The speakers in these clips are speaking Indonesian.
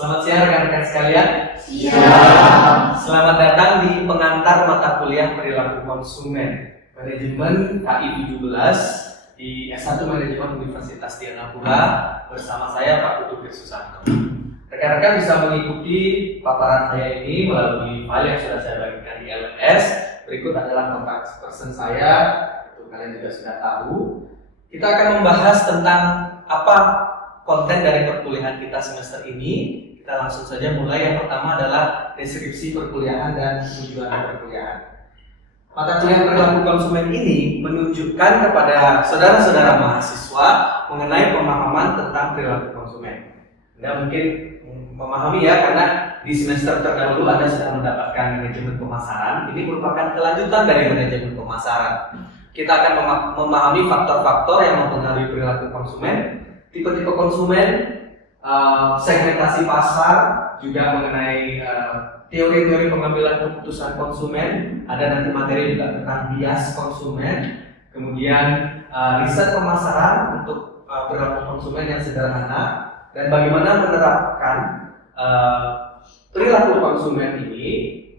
Selamat siang rekan-rekan sekalian. Siang. Selamat datang di pengantar mata kuliah perilaku konsumen Manajemen KI 17 di S1 Manajemen Universitas Dianapura bersama saya Pak Putu Susanto. Rekan-rekan bisa mengikuti paparan saya ini melalui file yang sudah saya bagikan di LMS. Berikut adalah kontak person saya, itu kalian juga sudah tahu. Kita akan membahas tentang apa konten dari perkuliahan kita semester ini. Kita langsung saja mulai. Yang pertama adalah deskripsi perkuliahan dan tujuan perkuliahan. Mata kuliah perilaku konsumen ini menunjukkan kepada saudara-saudara mahasiswa mengenai pemahaman tentang perilaku konsumen. Anda mungkin memahami ya, karena di semester terdahulu Anda sudah mendapatkan manajemen pemasaran. Ini merupakan kelanjutan dari manajemen pemasaran. Kita akan memahami faktor-faktor yang mempengaruhi perilaku konsumen, tipe-tipe konsumen, segmentasi pasar, juga mengenai teori-teori pengambilan keputusan konsumen. Ada nanti materi juga tentang bias konsumen, kemudian riset pemasaran untuk perilaku konsumen yang sederhana, dan bagaimana menerapkan perilaku konsumen ini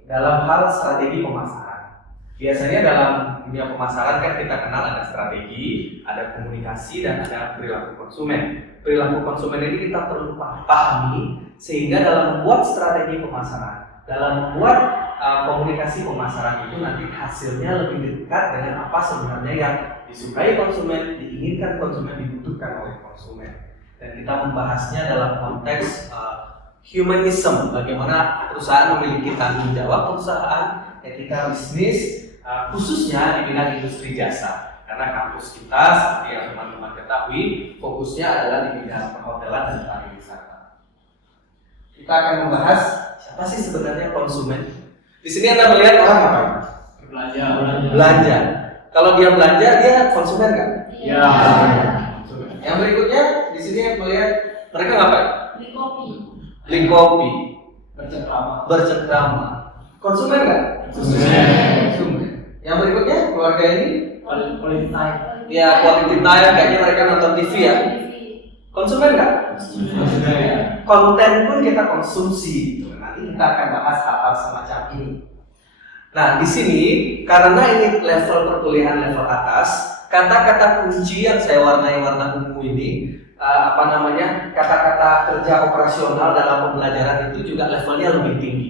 dalam hal strategi pemasaran. Biasanya dalam dunia pemasaran kan kita kenal ada strategi, ada komunikasi, dan ada perilaku konsumen. Perilaku konsumen ini kita perlu pahami sehingga dalam membuat strategi pemasaran, dalam membuat komunikasi pemasaran itu nanti hasilnya lebih dekat dengan apa sebenarnya yang disukai konsumen, diinginkan konsumen, dibutuhkan oleh konsumen. Dan kita membahasnya dalam konteks humanism, bagaimana perusahaan memiliki tanggung jawab perusahaan, etika bisnis, khususnya di bidang industri jasa. Karena kampus kita seperti yang teman-teman ketahui, fokusnya adalah di bidang perhotelan dan pariwisata. Kita akan membahas siapa sih sebenarnya konsumen. Di sini Anda melihat orang apa? Belanja. Kalau dia belanja, dia konsumen nggak? Iya. Yang berikutnya di sini melihat mereka ngapain? Beli kopi. Bercengkrama. Konsumen nggak? Konsumen. Yang berikutnya keluarga ini? Quality time. Ya, quality time, kayaknya mereka nonton TV ya. Konsumen nggak? Konten pun kita konsumsi. Nanti kita akan bahas hal-hal semacam ini. Nah, di sini karena ini level perkuliahan level atas, kata-kata kunci yang saya warnai warna ungu ini, kata-kata kerja operasional dalam pembelajaran itu juga levelnya lebih tinggi.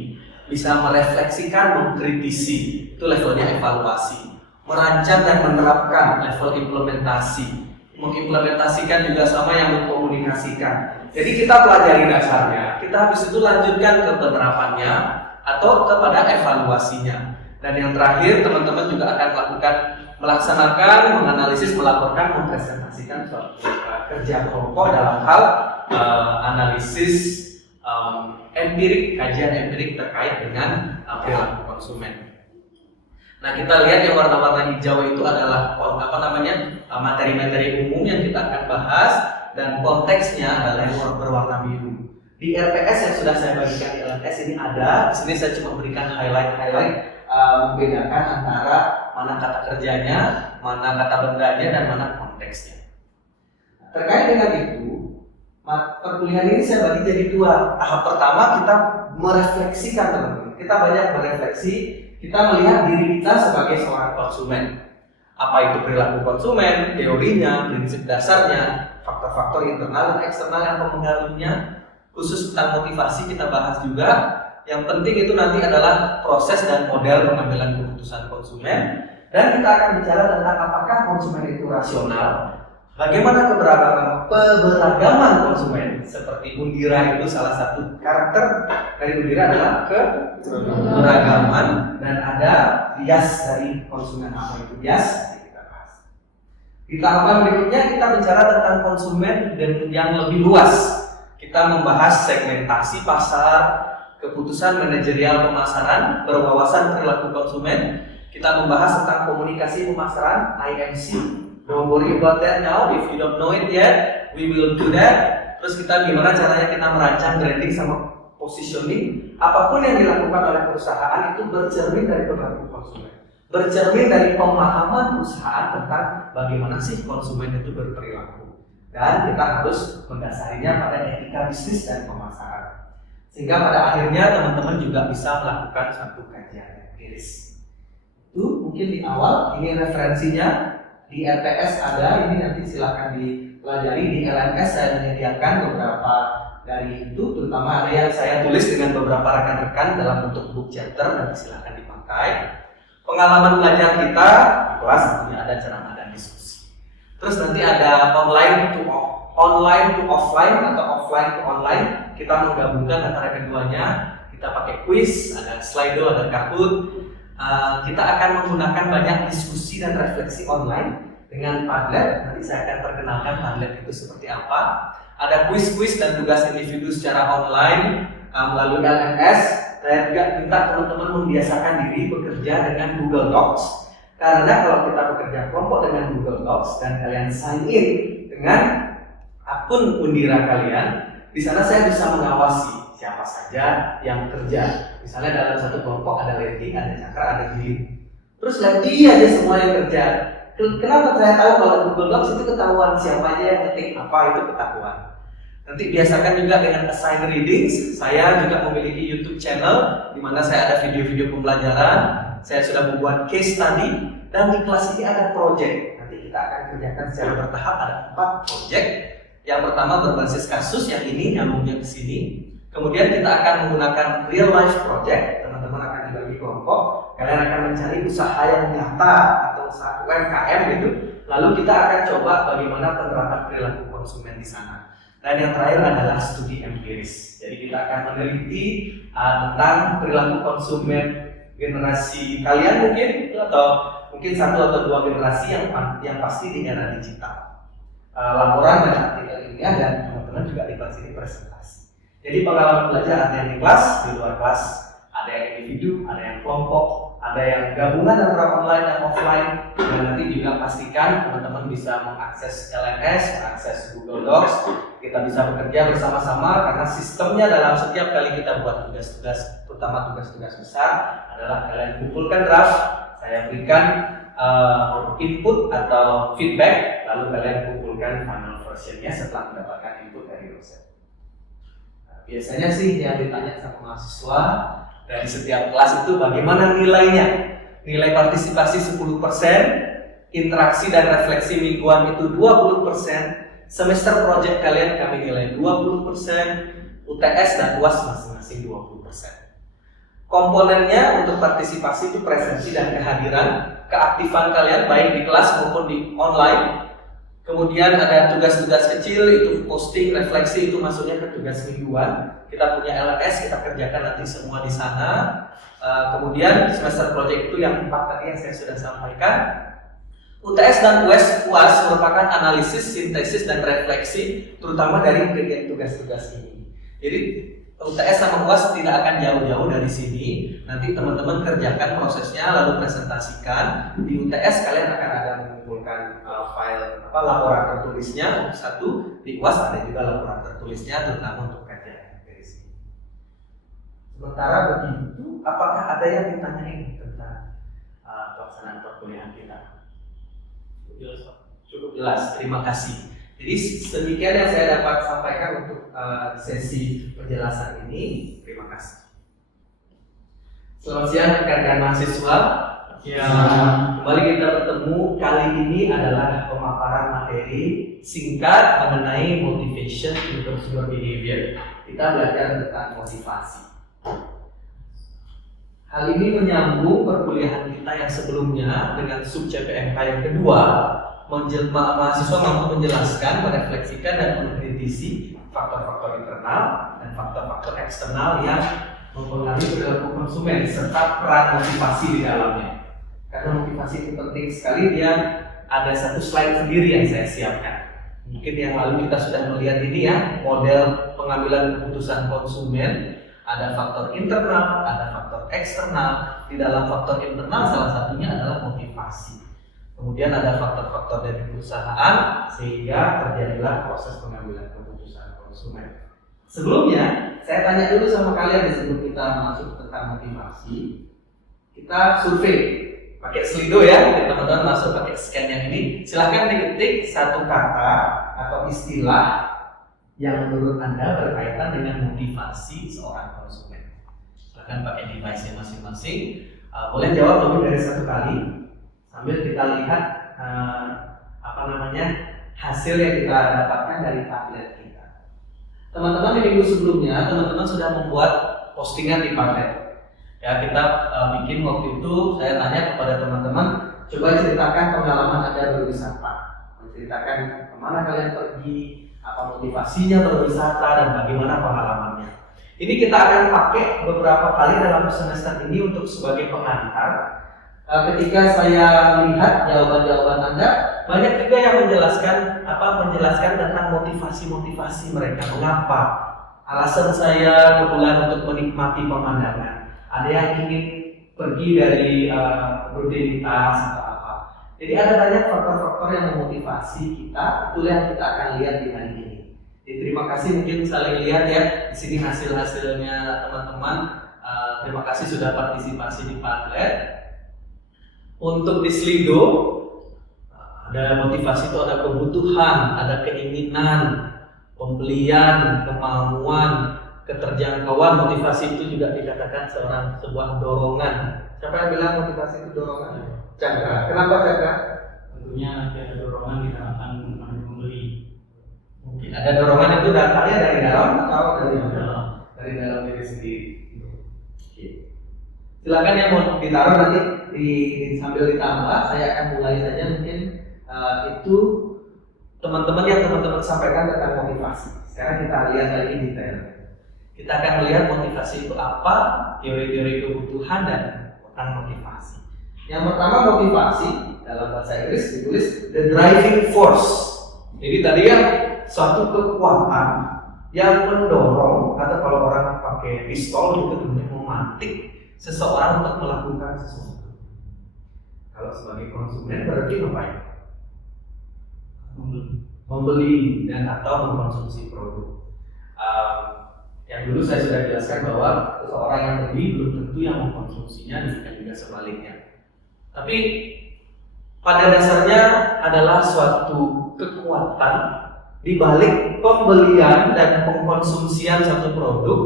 Bisa merefleksikan, mengkritisi, itu levelnya evaluasi. Merancang dan menerapkan, level implementasi. Mengimplementasikan juga sama yang mengkomunikasikan. Jadi kita pelajari dasarnya, kita habis itu lanjutkan ke penerapannya atau kepada evaluasinya. Dan yang terakhir, teman-teman juga akan melaksanakan, menganalisis, melaporkan, mempresentasikan suatu kerja kelompok dalam hal analisis empirik, kajian empirik terkait dengan perilaku konsumen. Nah, kita lihat yang warna-warna hijau itu adalah materi-materi umum yang kita akan bahas, dan konteksnya adalah yang berwarna biru. Di RPS yang sudah saya bagikan di LMS ini ada. Di sini saya cuma berikan highlight membedakan antara mana kata kerjanya, mana kata bendanya, dan mana konteksnya. Terkait dengan itu, perkuliahan ini saya bagi jadi dua. Tahap pertama kita merefleksikan teman-teman. Kita banyak berefleksi, kita melihat diri kita sebagai seorang konsumen. Apa itu perilaku konsumen, teorinya, prinsip dasarnya, faktor-faktor internal dan eksternal yang mempengaruhinya. Khusus tentang motivasi kita bahas juga. Yang penting itu nanti adalah proses dan model pengambilan keputusan konsumen. Dan kita akan bicara tentang apakah konsumen itu rasional. Bagaimana keberagaman konsumen, seperti Undira itu salah satu karakter dari Undira adalah keberagaman, dan ada bias dari konsumen. Apa itu bias? Nanti kita bahas. Di tahapan berikutnya kita bicara tentang konsumen dan yang lebih luas. Kita membahas segmentasi pasar, keputusan manajerial pemasaran, berwawasan perilaku konsumen. Kita membahas tentang komunikasi pemasaran, IMC. Don't worry about that now. If you don't know it yet, we will do that. Terus kita gimana caranya kita merancang branding sama positioning. Apapun yang dilakukan oleh perusahaan itu bercermin dari perilaku konsumen. Bercermin dari pemahaman perusahaan tentang bagaimana sih konsumen itu berperilaku. Dan kita harus mendasarinya pada etika bisnis dan pemasaran. Sehingga pada akhirnya teman-teman juga bisa melakukan suatu kajian empiris. Itu mungkin di awal, ini referensinya di RPS ada, ini nanti silakan dipelajari. Di LMS saya menyediakan beberapa dari itu, terutama ada yang saya tulis dengan beberapa rekan-rekan dalam bentuk book chapter, nanti silakan dipakai. Pengalaman belajar kita di kelas tentunya ada ceramah dan diskusi. Terus nanti ada online to offline atau offline to online. Kita menggabungkan antara keduanya. Kita pakai quiz, ada Slido, ada Kahoot. Kita akan menggunakan banyak diskusi dan refleksi online dengan Padlet. Nanti saya akan perkenalkan Padlet itu seperti apa. Ada quiz-quiz dan tugas individu secara online melalui LMS. Saya juga minta teman-teman membiasakan diri bekerja dengan Google Docs. Karena kalau kita bekerja kelompok dengan Google Docs dan kalian sign in dengan akun Undira kalian, di sana saya bisa mengawasi siapa saja yang kerja. Misalnya dalam satu kelompok ada Leti, ada Cakra, ada Gili. Terus lagi aja semua yang kerja. Kenapa saya tahu kalau Google Docs itu ketahuan siapa aja yang ketik apa, itu ketahuan. Nanti biasakan juga dengan assign readings. Saya juga memiliki YouTube channel di mana saya ada video-video pembelajaran. Saya sudah membuat case study dan di kelas ini ada project. Nanti kita akan kerjakan secara bertahap, ada 4 project. Yang pertama berbasis kasus, yang ini nyambungnya ke sini. Kemudian kita akan menggunakan real life project. Teman-teman akan dibagi kelompok. Kalian akan mencari usaha yang nyata atau usaha UMKM gitu. Lalu kita akan coba bagaimana penerapan perilaku konsumen di sana. Dan yang terakhir adalah studi empiris. Jadi kita akan meneliti tentang perilaku konsumen generasi kalian mungkin, atau mungkin 1 atau 2 generasi yang pasti di era digital. Laporan dan artikel ilmiah dan teman-teman juga di kelas ini presentasi. Jadi pengalaman belajar ada yang di kelas, di luar kelas, ada yang individu, ada yang kelompok, ada yang gabungan antara online dan offline. Dan nanti juga pastikan teman-teman bisa mengakses LMS, mengakses Google Docs. Kita bisa bekerja bersama-sama karena sistemnya dalam setiap kali kita buat tugas-tugas, terutama tugas-tugas besar, adalah kalian kumpulkan draft, saya berikan input atau feedback, lalu kalian kumpulkan final versionnya setelah mendapatkan input dari dosen. Biasanya sih yang ditanya sama mahasiswa dari setiap kelas itu bagaimana nilainya. Nilai partisipasi 10%, interaksi dan refleksi mingguan itu 20%, semester project kalian kami nilai 20%, UTS dan UAS masing-masing 20%. Komponennya untuk partisipasi itu presensi dan kehadiran, keaktifan kalian baik di kelas maupun di online. Kemudian ada tugas-tugas kecil, itu posting, refleksi, itu masuknya ke tugas mingguan. Kita punya LMS, kita kerjakan nanti semua di sana. Kemudian semester project itu yang 4 tadi yang saya sudah sampaikan. UTS dan UAS merupakan analisis, sintesis, dan refleksi, terutama dari bagian tugas-tugas ini. Jadi UTS sama UAS tidak akan jauh-jauh dari sini. Nanti teman-teman kerjakan prosesnya lalu presentasikan. Di UTS kalian akan ada mengumpulkan file laporan tertulisnya satu. Di UAS ada juga laporan tertulisnya terutama untuk kajian dari sini. Sementara begitu, apakah ada yang ditanyain tentang pelaksanaan perkuliahan kita? Cukup jelas. Terima kasih. Jadi sedemikian yang saya dapat sampaikan untuk sesi penjelasan ini. Terima kasih. Selamat siang rekan-rekan mahasiswa. Ya. Kembali kita bertemu. Kali ini adalah pemaparan materi singkat mengenai motivation in consumer behavior. Kita belajar tentang motivasi. Hal ini menyambung perkuliahan kita yang sebelumnya dengan sub CPMK yang kedua. Mahasiswa mampu menjelaskan, merefleksikan, dan mengkritisi faktor-faktor internal dan faktor-faktor eksternal yang mempengaruhi perilaku konsumen serta peran motivasi di dalamnya. Karena motivasi itu penting sekali, dia ada satu slide sendiri yang saya siapkan. Mungkin yang lalu kita sudah melihat ini ya, model pengambilan keputusan konsumen. Ada faktor internal, ada faktor eksternal. Di dalam faktor internal salah satunya adalah motivasi. Kemudian ada faktor-faktor dari perusahaan sehingga terjadilah proses pengambilan keputusan konsumen. Sebelumnya, saya tanya dulu sama kalian sebelum kita masuk tentang motivasi. Kita survei pakai Slido ya, teman-teman masuk pakai scan yang ini. Silahkan diketik satu kata atau istilah yang menurut Anda berkaitan dengan motivasi seorang konsumen. Silahkan pakai device-nya masing-masing. Boleh jawab lebih dari satu kali sambil kita lihat hasil yang kita dapatkan dari Padlet kita. Teman-teman, di minggu sebelumnya teman-teman sudah membuat postingan di Padlet. Ya, kita bikin waktu itu, saya tanya kepada teman-teman, coba ceritakan pengalaman Anda berwisata, menceritakan kemana kalian pergi, apa motivasinya berwisata, dan bagaimana pengalamannya. Ini kita akan pakai beberapa kali dalam semester ini untuk sebagai pengantar. Ketika saya lihat jawaban-jawaban Anda, banyak juga yang menjelaskan tentang motivasi mereka. Mengapa? Alasan saya kebetulan untuk menikmati pemandangan. Ada yang ingin pergi dari rutinitas atau apa. Jadi ada banyak faktor-faktor yang memotivasi kita. Itulah yang kita akan lihat di hari ini. Jadi, terima kasih, mungkin saling lihat ya di sini hasil-hasilnya teman-teman. Terima kasih sudah partisipasi di Padlet. Untuk di Slido ada motivasi, itu ada kebutuhan, ada keinginan, pembelian, kemauan, keterjangkauan. Motivasi itu juga dikatakan sebuah dorongan. Siapa yang bilang motivasi itu dorongan? Cakra. Kenapa Cakra? Tentunya ada dorongan kita akan membeli. Mungkin ada dorongan itu datangnya dari dalam atau dari dalam diri sendiri. Silakan yang mau ditaruh nanti sambil ditambah. Saya akan mulai saja mungkin itu teman-teman yang teman-teman sampaikan tentang motivasi. Sekarang kita lihat lagi detail. Kita akan melihat motivasi itu apa, teori-teori kebutuhan dan tentang motivasi. Yang pertama, motivasi dalam bahasa Inggris ditulis the driving force. Jadi tadi ya suatu kekuatan yang mendorong, atau kalau orang pakai pistol itu memantik seseorang untuk melakukan sesuatu. Kalau sebagai konsumen berarti ngapain? Membeli dan atau mengkonsumsi produk. Yang dulu saya sudah jelaskan bahwa seseorang yang beli belum tentu yang mengkonsumsinya, dan juga sebaliknya. Tapi pada dasarnya adalah suatu kekuatan di balik pembelian dan pengkonsumsian satu produk.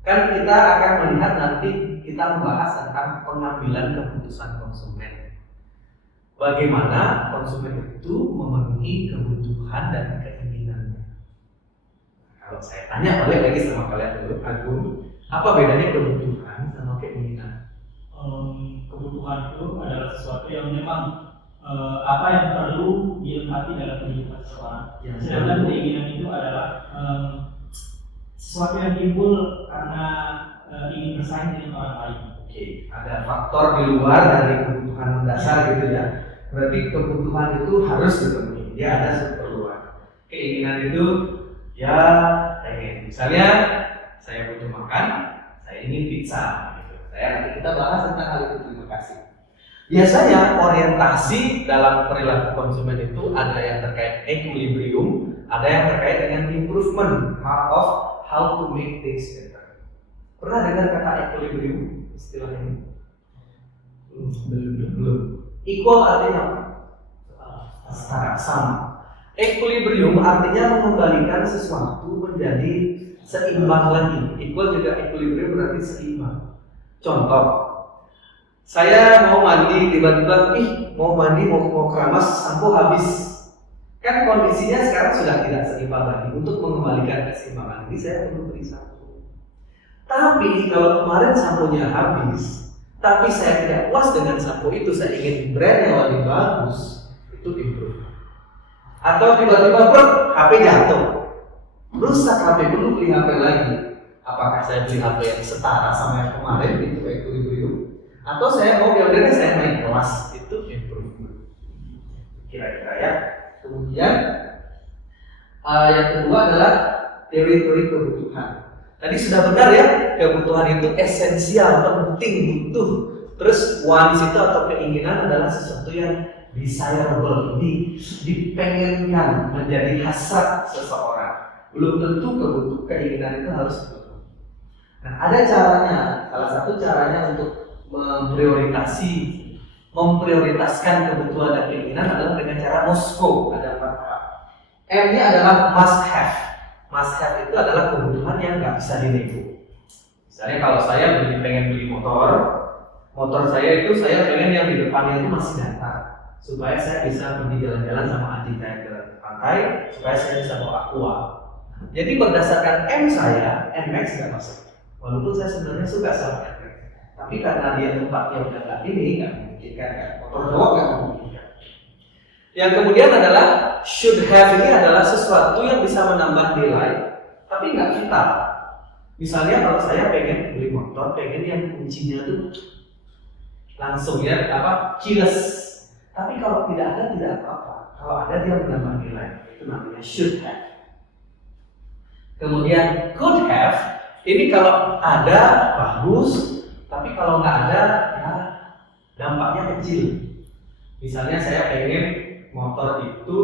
Kan kita akan melihat nanti, kita membahas tentang pengambilan keputusan konsumen. Bagaimana konsumen itu memenuhi kebutuhan dan keinginannya. Kalau saya tanya balik lagi sama kalian dulu, Agung, apa bedanya kebutuhan sama keinginan? Kebutuhan itu adalah sesuatu yang memang apa yang perlu dilengkapi dalam kehidupan seseorang. Sedangkan keinginan itu adalah sesuatu yang timbul karena ingin bersaing dengan orang lain. Oke, ada faktor di luar dari kebutuhan mendasar gitu ya. Berarti kebutuhan itu harus dipenuhi. Dia ada keperluan. Keinginan itu ya pengen. Misalnya saya butuh makan, saya ingin pizza. Gitu. Nanti kita bahas tentang hal itu. Terima kasih. Biasanya orientasi dalam perilaku konsumen itu ada yang terkait equilibrium, ada yang terkait dengan improvement of how to make things better. Pernah dengar kata equilibrium istilah ini? Belum. Equal artinya apa? Setara, sama. Equilibrium artinya mengembalikan sesuatu menjadi seimbang lagi. Equal juga equilibrium berarti seimbang. Contoh, saya mau mandi, tiba-tiba mau keramas, sampo habis. Kan kondisinya sekarang sudah tidak seimbang lagi. Untuk mengembalikan keseimbangan ini saya perlu beli sampo. Tapi kalau kemarin samponya habis, tapi saya tidak puas dengan sampo itu, saya ingin brand yang lebih bagus, itu improve. Atau tiba-tiba HP jatuh, rusak HP, perlu beli HP lagi. Apakah saya beli HP yang setara sama yang kemarin, itu equilibrium? Atau saya mau biar saya naik kelas, itu improvement. Kira-kira ya. Kemudian yang kedua adalah teori-teori kebutuhan. Tadi sudah benar ya, kebutuhan itu esensial, penting, butuh. Terus wants itu atau keinginan adalah sesuatu yang desirable, dipengenkan, menjadi hasrat seseorang. Belum tentu keinginan itu harus betul. Nah, ada caranya. Salah satu caranya untuk memprioritaskan kebutuhan dan keinginan adalah dengan cara Moskow. Ada 4 hal. M-nya adalah must have. Must have itu adalah kebutuhan yang nggak bisa dinego. Misalnya kalau saya pengen beli motor saya itu saya pengen yang di depannya itu masih datar, supaya saya bisa pergi jalan-jalan sama adik saya ke pantai, supaya saya bisa bawa aqua. Jadi berdasarkan M saya, NMAX nggak masuk. Walaupun saya sebenarnya suka sama NMAX, tapi karena dia tempatnya udah nggak memungkinkan kan, motor doang nggak memungkinkan. Yang kemudian adalah should have, ini adalah sesuatu yang bisa menambah nilai, tapi nggak vital. Misalnya kalau saya pengen beli motor, pengen yang kuncinya tuh langsung ya keyless. Tapi kalau tidak ada tidak apa-apa. Kalau ada dia menambah nilai, itu namanya should have. Kemudian could have, ini kalau ada bagus, tapi kalau nggak ada ya dampaknya kecil. Misalnya saya pengen motor itu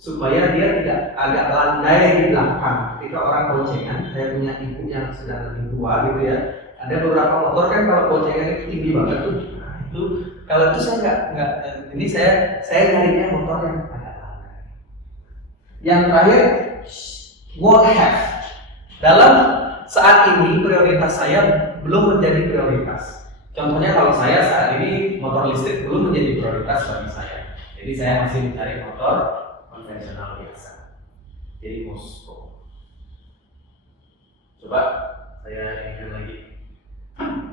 supaya dia tidak agak landai di belakang. Ketika orang boncengan, saya punya ibu yang sudah lebih tua gitu ya. Ada beberapa motor kan kalau boncengan itu tinggi banget tuh. Nah, itu kalau itu saya nggak ini saya nyarinya motor yang agak landai. Yang terakhir won't have. Dalam saat ini prioritas saya belum menjadi prioritas. Contohnya kalau saya saat ini motor listrik belum menjadi prioritas bagi saya. Jadi saya masih mencari motor konvensional biasa. Jadi Moskow. Coba saya ingat lagi.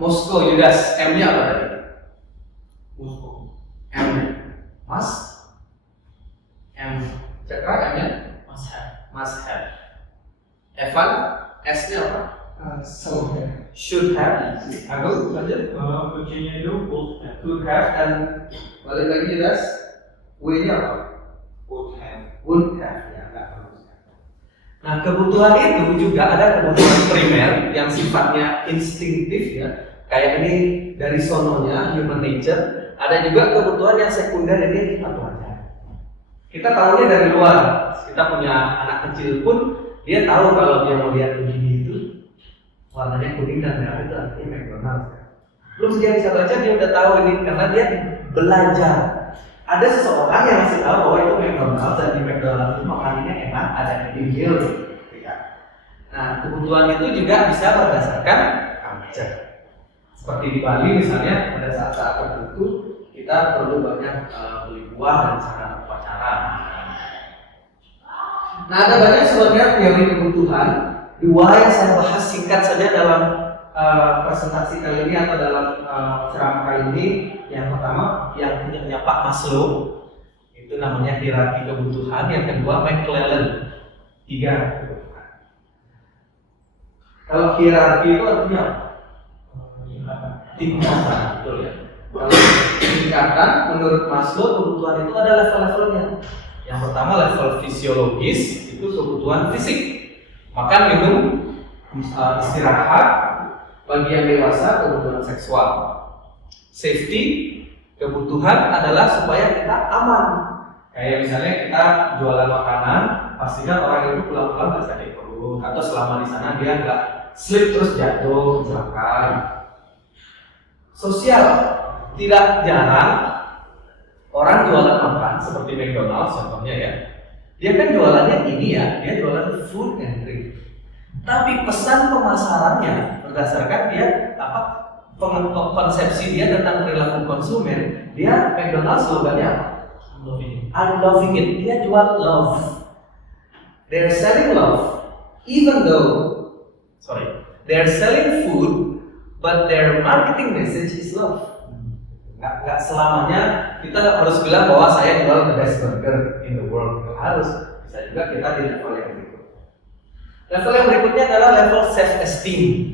Moskow Yudas, M-nya apa tadi? Moskow. M. Mas? M. Cakra M-nya? Must have. Must have. Evan, S-nya apa? Should have. Aku lanjut. Kuncinya itu could have. Could have, dan balik lagi jelas. W-nya apa? Would have. Would have, ya nggak bagus. Nah, kebutuhan itu juga ada kebutuhan primer yang sifatnya instinktif ya. Kayak ini dari sononya human nature. Ada juga kebutuhan yang sekunder yang kita pelajari. Kita tahunya dari luar. Kita punya anak kecil pun dia tahu kalau dia mau lihat begini itu warnanya kuning dan merah itu artinya McDonald's. Belum dia bisa baca dia udah tahu ini karena dia belajar. Ada seseorang yang masih tahu bahwa itu McDonald's dan di McDonald's itu makanannya enak, ada happy meal. Nah, kebutuhan itu juga bisa berdasarkan culture. Seperti di Bali misalnya pada saat-saat tertentu kita perlu banyak beli buah dan sarana upacara. Nah, ada banyak sebenarnya teori kebutuhan. Dua yang saya bahas singkat saja dalam presentasi kali ini atau dalam ceramah kali ini. Yang pertama yang punya Pak Maslow, itu namanya hierarki kebutuhan. Yang kedua McClellan, 3 kebutuhan. Kalau hierarki itu artinya tingkatan, betul ya. Kalau tingkatan menurut Maslow kebutuhan itu ada level-levelnya. Yang pertama level fisiologis, itu kebutuhan fisik, makan, minum, istirahat. Bagi yang dewasa kebutuhan seksual. Safety, kebutuhan adalah supaya kita aman. Kayak misalnya kita jualan makanan, pastikan orang itu pulang-pulang nggak sakit perut, atau selama di sana dia nggak slip terus jatuh, kecelakaan. Sosial, tidak jarang orang jualan makan seperti McDonald's contohnya ya. Dia kan jualannya ini ya, dia jualan food and drink. Tapi pesan pemasarannya berdasarkan dia konsepsi dia tentang perilaku konsumen. Dia McDonald's slogannya apa? I'm loving it. Dia jual love. They're selling love, even though they're selling food, but their marketing message is love. Nggak selamanya kita harus bilang bahwa saya jual the best burger in the world. Nggak harus. Bisa juga kita di level yang berikutnya. Level yang berikutnya adalah level self-esteem.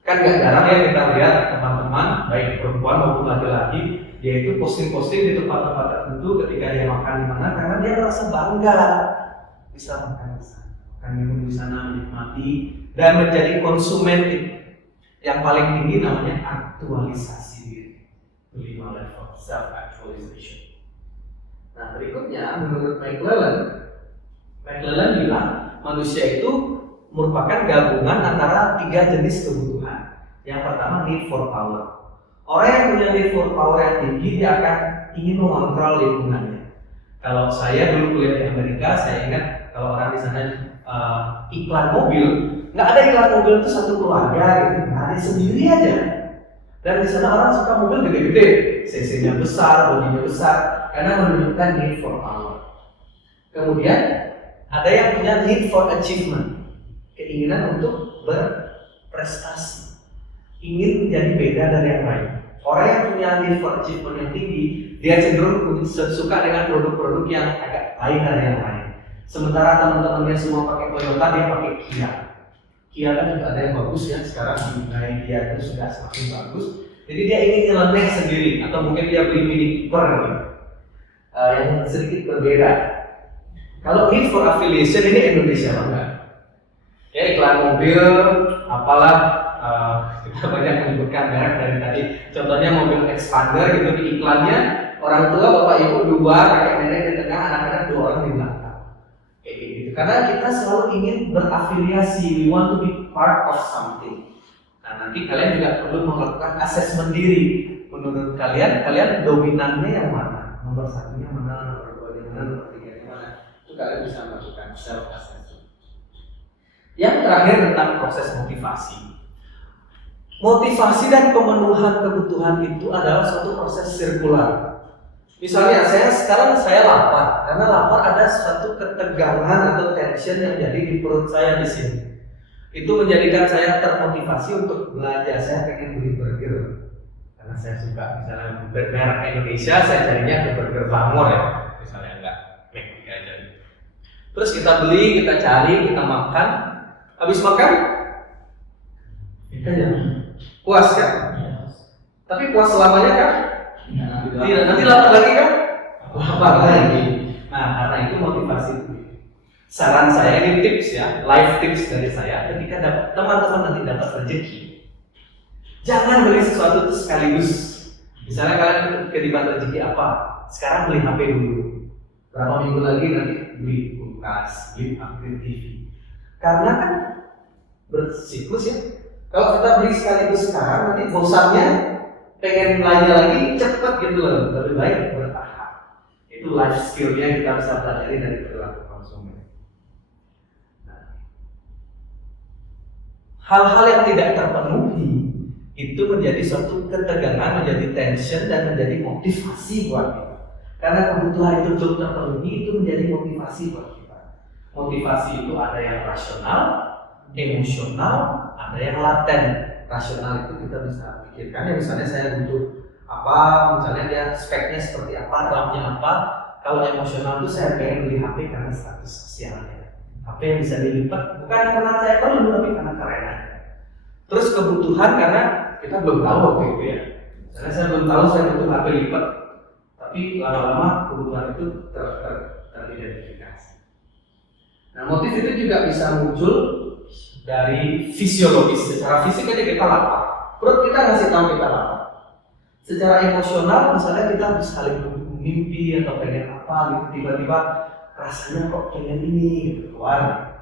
Kan gak jarang ya kita lihat teman-teman, baik perempuan maupun laki-laki, dia itu posting-posting di tempat-tempat tertentu ketika dia makan di mana, karena dia merasa bangga bisa makan di sana, makan minum di sana, menikmati dan menjadi konsumen. Yang paling tinggi namanya aktualisasi diri, 5 level self-actualization. Nah, berikutnya menurut McClellan bilang manusia itu merupakan gabungan antara 3 jenis kebutuhan. Yang pertama need for power. Orang yang punya need for power yang tinggi, dia akan ingin mengontrol lingkungannya. Kalau saya dulu kuliah di Amerika, saya ingat Kalau orang di sana iklan mobil, nggak ada iklan mobil itu satu keluarga gitu, nggak ada, sendiri aja. Dan di sana orang suka mobil gede-gede, cc-nya besar, bodinya besar, karena menunjukkan need for power. Kemudian ada yang punya need for achievement, keinginan untuk berprestasi, ingin menjadi beda dari yang lain. Orang yang punya need for achievement yang tinggi, dia cenderung suka dengan produk-produk yang agak lain dari yang lain. Sementara teman-temannya semua pakai Toyota, dia pakai Kia. Kia kan juga ada yang bagus ya, sekarang Hyundai Kia itu sudah semakin bagus. Jadi dia ingin nyeleneh sendiri, atau mungkin dia beli Mini Cooper gitu, yang sedikit berbeda. Kalau need for affiliation ini Indonesia banget. Ya iklan mobil, apalah, kita banyak menyebutkan merek dari tadi. Contohnya mobil Expander gitu, di iklannya orang tua, bapak ibu dua, kakek nenek di tengah, anak-anak dua orang di belakang. Kayak gitu. Karena kita selalu ingin berafiliasi, we want to be part of something. Nah nanti kalian juga perlu melakukan assessment diri. Menurut kalian dominannya yang mana? Nomor satunya mana? Nomor duanya mana? Nomor tiganya mana? Itu kalian bisa melakukan self assessment. Yang terakhir tentang proses motivasi. Motivasi dan pemenuhan kebutuhan itu adalah suatu proses sirkular. Misalnya sekarang saya lapar, karena lapar ada suatu ketegangan atau tension yang jadi di perut saya di sini. Itu menjadikan saya termotivasi untuk belanja. Saya pengen beli burger karena saya suka, misalnya merek Indonesia, saya carinya ke burger Bangor ya, misalnya enggak McD aja. Terus kita beli, kita cari, kita makan. Habis makan, ya, puas kan? Tapi puas selamanya kan? Tidak, nanti lapar lagi kan? Lapar lagi. Nah, karena itu motivasi. Saran saya ini tips ya, life tips dari saya, ketika teman-teman nanti dapat rezeki, jangan beli sesuatu itu sekaligus. Misalnya kalian ketiban rezeki apa? Sekarang beli HP dulu. Berapa minggu lagi nanti beli kulkas, beli upgrade TV. Karena kan bersiklus ya. Kalau kita beli sekaligus sekarang, nanti bosannya pengen belanja lagi cepet gitu loh, lebih baik bertahap. Itu life skill-nya yang kita bisa pelajari dari perilaku konsumen. Nah, hal-hal yang tidak terpenuhi itu menjadi suatu ketegangan, menjadi tension, dan menjadi motivasi buat kita. Karena kebutuhan itu belum terpenuhi, itu menjadi motivasi buat kita. Motivasi itu ada yang rasional, emosional, ada yang laten. Rasional itu kita bisa pikirkan ya, misalnya saya butuh apa, misalnya dia speknya seperti apa, RAM-nya apa. Kalau emosional itu saya pengen beli HP karena status sosialnya, HP yang bisa dilipat, bukan karena saya perlu, tapi karena keren aja. Terus kebutuhan karena kita belum tahu waktu itu ya, misalnya saya belum tahu saya butuh HP lipat, tapi lama-lama kebutuhan itu teridentifikasi. Nah motif itu juga bisa muncul dari fisiologis. Secara fisik aja kita lapar, perut kita ngasih tahu kita lapar. Secara emosional misalnya kita saling mimpi atau pengen apa gitu, tiba-tiba rasanya kok pengen ini gitu keluar.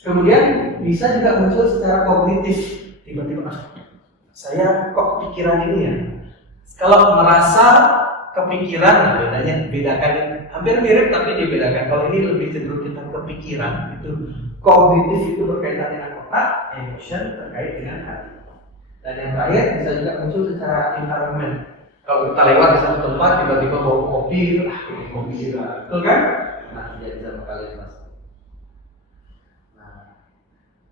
Kemudian bisa juga muncul secara kognitif, tiba-tiba saya kok kepikiran ini ya. Kalau merasa kepikiran, nah bedanya bedakan, hampir mirip tapi dibedakan. Kalau ini lebih cenderung kita kepikiran, itu kognitif itu berkaitan dengan otak, emotion terkait dengan hati. Dan yang terakhir bisa juga muncul secara environment. Kalau kita lewat di satu tempat tiba-tiba bawa kopi, ini kopi juga, betul kan? Nah, jadi sama kalian pasti. Nah,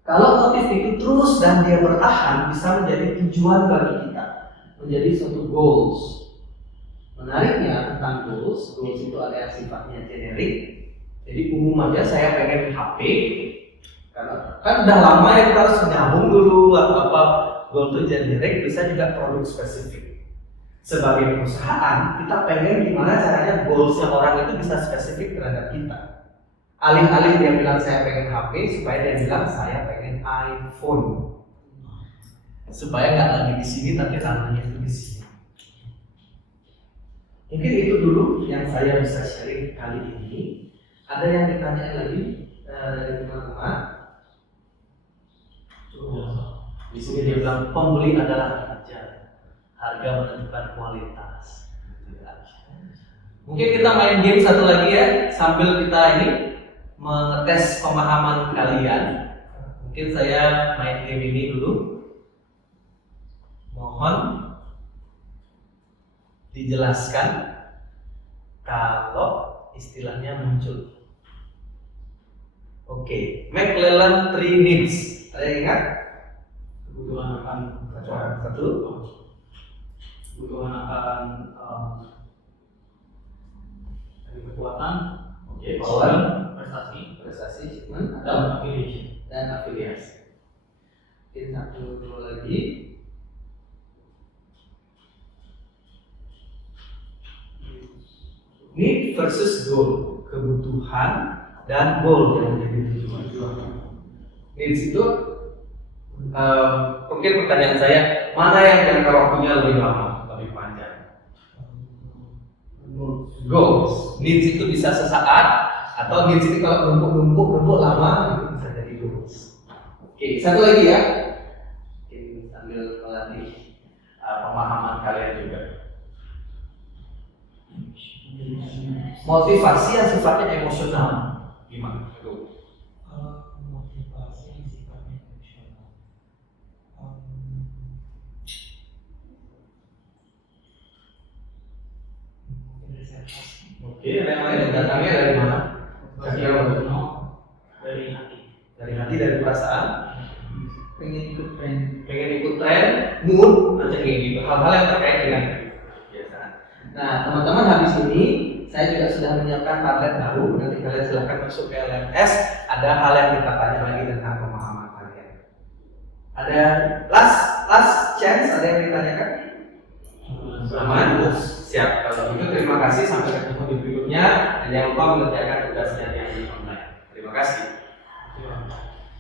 kalau motif itu terus dan dia bertahan, bisa menjadi tujuan bagi kita, menjadi suatu goals. Menariknya tentang goals itu ada yang sifatnya generik. Jadi umum aja, saya pengen HP, karena kan udah lama ya kita harus nyambung dulu atau apa. Goal itu generik, bisa juga produk spesifik. Sebagai perusahaan, kita pengen gimana caranya goalsnya orang itu bisa spesifik terhadap kita. Alih-alih dia bilang saya pengen HP, supaya dia bilang saya pengen iPhone. Supaya nggak lagi di sini tapi ranahnya itu di sini. Mungkin itu dulu yang saya bisa sharing kali ini. Ada yang ditanya lagi dari teman-teman? Di sini dia bilang pembeli adalah raja, harga menentukan kualitas. Mungkin kita main game satu lagi ya sambil kita ini mengetes pemahaman kalian. Mungkin saya main game ini dulu. Mohon dijelaskan kalau istilahnya muncul. Oke, McClellan Three Needs. Ada yang ingat? Kebutuhan akan Satu. kebutuhan akan kekuatan, Power, prestasi, prestasi, achievement, dan affiliation. dan afiliasi. Mungkin satu dulu lagi. Need versus goal, kebutuhan dan goal yang menjadi tujuan. Needs itu mungkin pertanyaan saya, mana yang jangka waktunya lebih lama, lebih panjang? Goals. Needs itu bisa sesaat, atau needs itu kalau numpuk lama itu bisa jadi goals. Oke, satu lagi ya. Mungkin sambil melatih pemahaman kalian juga. Motivasi yang sifatnya emosional, gimana? Motivasi yang sifatnya emosional. Oke, ada yang lain? Datangnya dari mana? Dari hati. Dari hati, dari perasaan. Pengen ikut tren. Pengen ikut tren, mood, macam kayak gitu. Hal-hal yang terkait dengan kebiasaan. Nah, teman-teman, habis ini saya juga sudah menyiapkan tablet baru. Nanti kalian silahkan masuk ke LMS. Ada hal yang kita tanya lagi tentang pemahaman kalian. Ada last chance, ada yang ditanyakan? Aman? Siap. Kalau begitu terima kasih, sampai ketemu di berikutnya. Dan jangan lupa mengerjakan tugasnya yang di online. Terima kasih.